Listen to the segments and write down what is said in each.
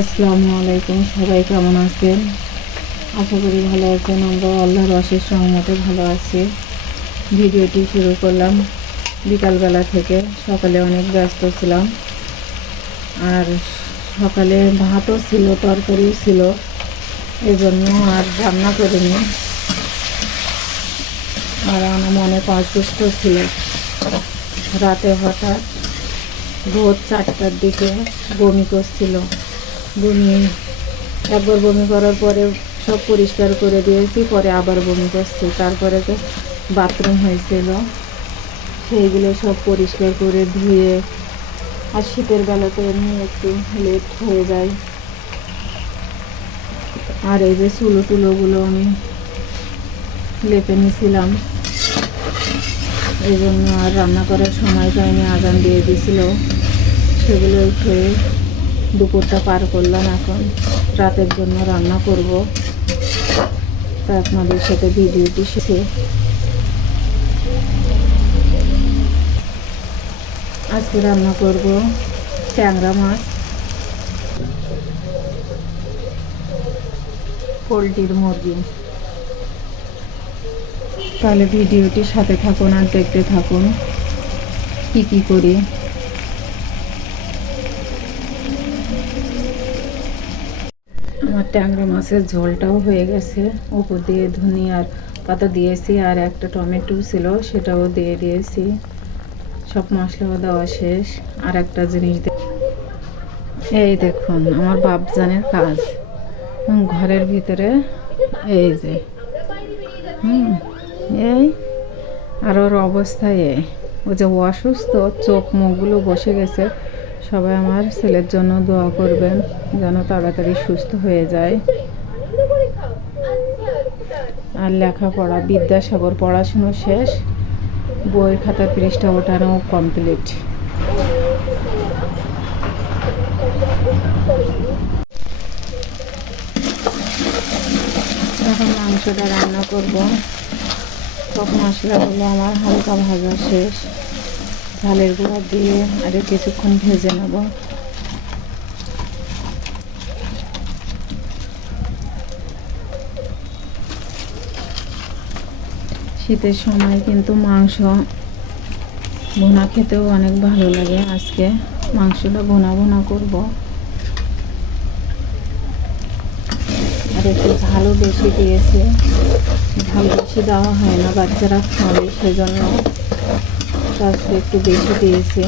আসসালামু আলাইকুম। সবাই কেমন আছেন? আশা করি ভালো আছেন। আমরা আল্লাহর অশেষ রহমতে ভালো আছি। ভিডিওটি শুরু করলাম বিকালবেলা থেকে। সকালে অনেক ব্যস্ত ছিলাম, আর সকালে ভাতও ছিল, তরকারিও ছিল, এজন্য আর রান্না করিনি। আর আমার মনে অসুস্থ ছিল। রাতে হঠাৎ ভোর 4টার দিকে বমি করছিল। একবার বমি করার পরে সব পরিষ্কার করে দিয়েছি, পরে আবার বমি করছে। তারপরে তো বাথরুম হয়েছিল, সেইগুলো সব পরিষ্কার করে ধুয়ে, আর শীতের বেলাতে এমনি একটু লেট হয়ে যায়। আর এই যে চুলোগুলো আমি লেপে নিয়েছিলাম, এই জন্য আর রান্না করার সময় পাইনি। আজান দিয়ে দিয়েছিল, সেগুলো উঠে দুপুরটা পার করলাম। এখন রাতের জন্য রান্না করব, তা আপনাদের সাথে ভিডিওটি শেষে আজকে রান্না করব ট্যাংরা মাছ, পোলট্রির মুরগি। তাহলে ভিডিওটির সাথে থাকুন আর দেখতে থাকুন কি করি। আমার ট্যাংরা মাছের ঝোলটাও হয়ে গেছে। উপর দিয়ে ধনিয়ার পাতা দিয়েছি, আর একটা টমেটো ছিল, সেটাও দিয়ে দিয়েছি। সব মশলাও দেওয়া শেষ। আর একটা জিনিস এই দেখুন, আমার বাপজানের কাজ ঘরের ভিতরে। এই যে এই আর ওর অবস্থায় ও যে অসুস্থ, চোখ মুখগুলো বসে গেছে। সবাই আমার ছেলের জন্য দোয়া করবেন যেন তাড়াতাড়ি সুস্থ হয়ে যায়। আর লেখাপড়া, বিদ্যাসাগর পড়াশুনো শেষ, বইয়ের খাতার পৃষ্ঠা ওঠানো কমপ্লিট। এখন মাংসটা রান্না করব। সব মশলাগুলো আমার হালকা ভাজা শেষ। ঝালের গুঁড়া দিয়ে আরে কিছুক্ষণ ভেজে নেব। শীতের সময় কিন্তু মাংস ভুনা খেতেও অনেক ভালো লাগে। আজকে মাংসটা ভুনা করব। আর একটু ঝালও বেশি দিয়েছে। ঝাল বেশি দেওয়া হয় না, বাচ্চারা খাবে, সেজন্য আজকে একটু বেশি দিয়েছি।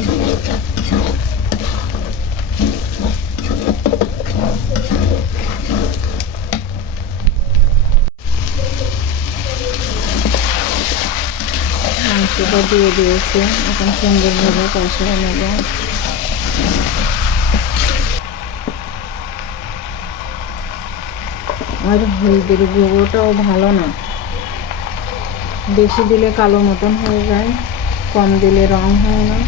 মাংসটা দিয়ে দিয়েছি, এখন সুন্দরভাবে কষিয়ে নেব। আর হলদির গুঁড়োটাও ভালো না, বেশি দিলে কালো মতন হয়ে যায়, কম দিলে রং হয় না।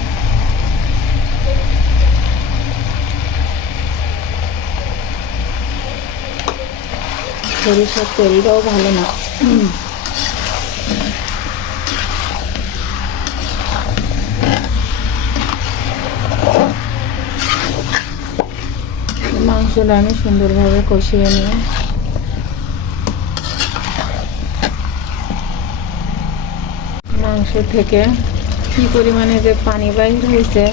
সরিষার তেলটাও ভালো না। মাংসটা আমি সুন্দরভাবে কষিয়ে নিই। মাংস থেকে কি পরিমাণে যে পানি বাইর হয়েছে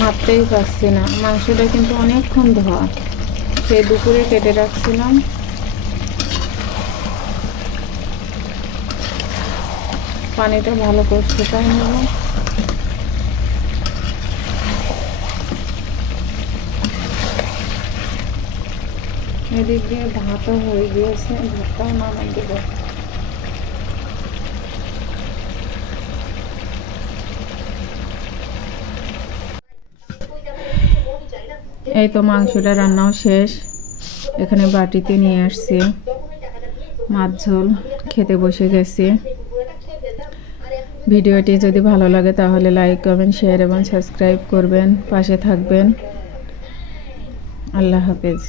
মাপতেই পারছি না। মাংসটা কিন্তু অনেকক্ষণ ধোয়া, সেই দুপুরে কেটে রাখছিলাম। পানিটা ভালো করে শুকাই নেব। এদিক দিয়ে ভাতও হয়ে গিয়েছে, ভাতটাও নামাই দেব। এই তো মাংসটা রান্নাও শেষ। এখানে বাটিতে নিয়ে আসছি মাছ ঝোল, খেতে বসে গেছি। ভিডিওটি যদি ভালো লাগে তাহলে লাইক, কমেন্ট, শেয়ার এবং সাবস্ক্রাইব করবেন, পাশে থাকবেন। আল্লাহ হাফেজ।